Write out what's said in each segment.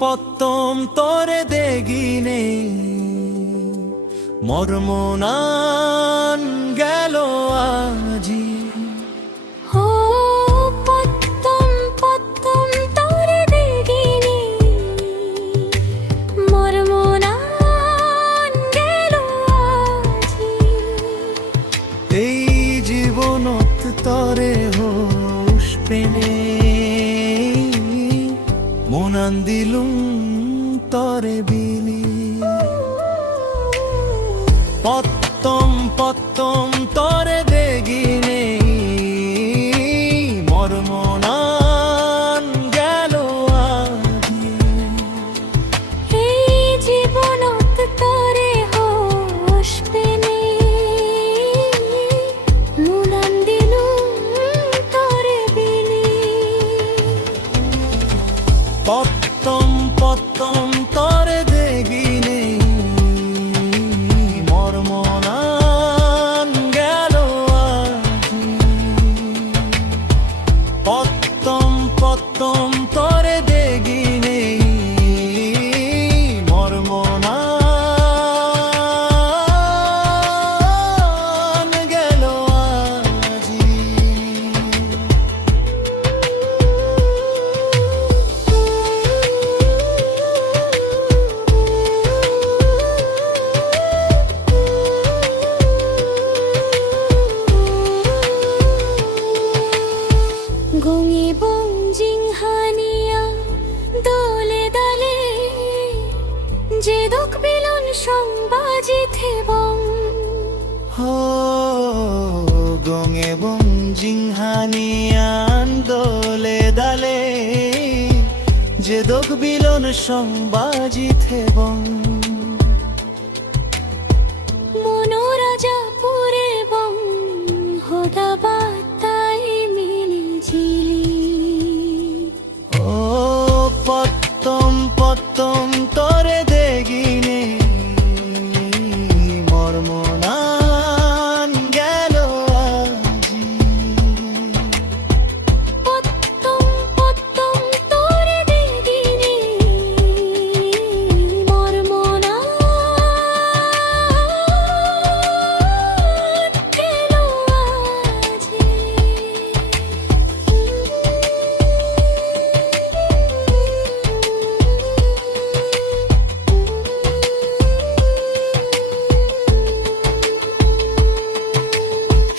পত্তম তোরে দেগিনে মর্মনান গেল আজি। ও পত্তম পত্তম তোরে দেগিনে মর্মনান গেল আজি। এই জীবনত তরে হোস পেনে মনান দিলুম তরে বিলি। পত্তম পত্তম তরে দেগিনে মর্মনান গেল আজি। এই জীবনত তোরে হোস পেনে মনান দিলুম তোরে বিলি। পত্তম পত্তম তরে দেগিনে মর্মনান গেল আজি। পত্তম পত্তম তরে দেগিনে মর্মনান গেল আজি। গঙে বং জিংহানিয়া দোলে দালে যে দোক বিলন সংবাজি থেবং। হো গঙে বং জিংহানিয়ান দোলে দালে যে দোক বিলন সংবাজি থেবং। মনোরাজা পুরে বং হোদা বাতাই মিলি ঝিলি। ও পত্তম পত্তম তরে দেগিনে মর্মনান গেল আজি। পত্তম পত্তম তোরে দেগিনে মর্মনান গেল আজি।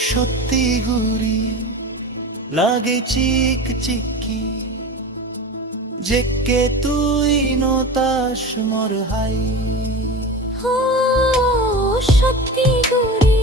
সত্যি গুরি লাগে চিক চিকি যেকে তুই নতাস মোর হাই। ও সত্যি করে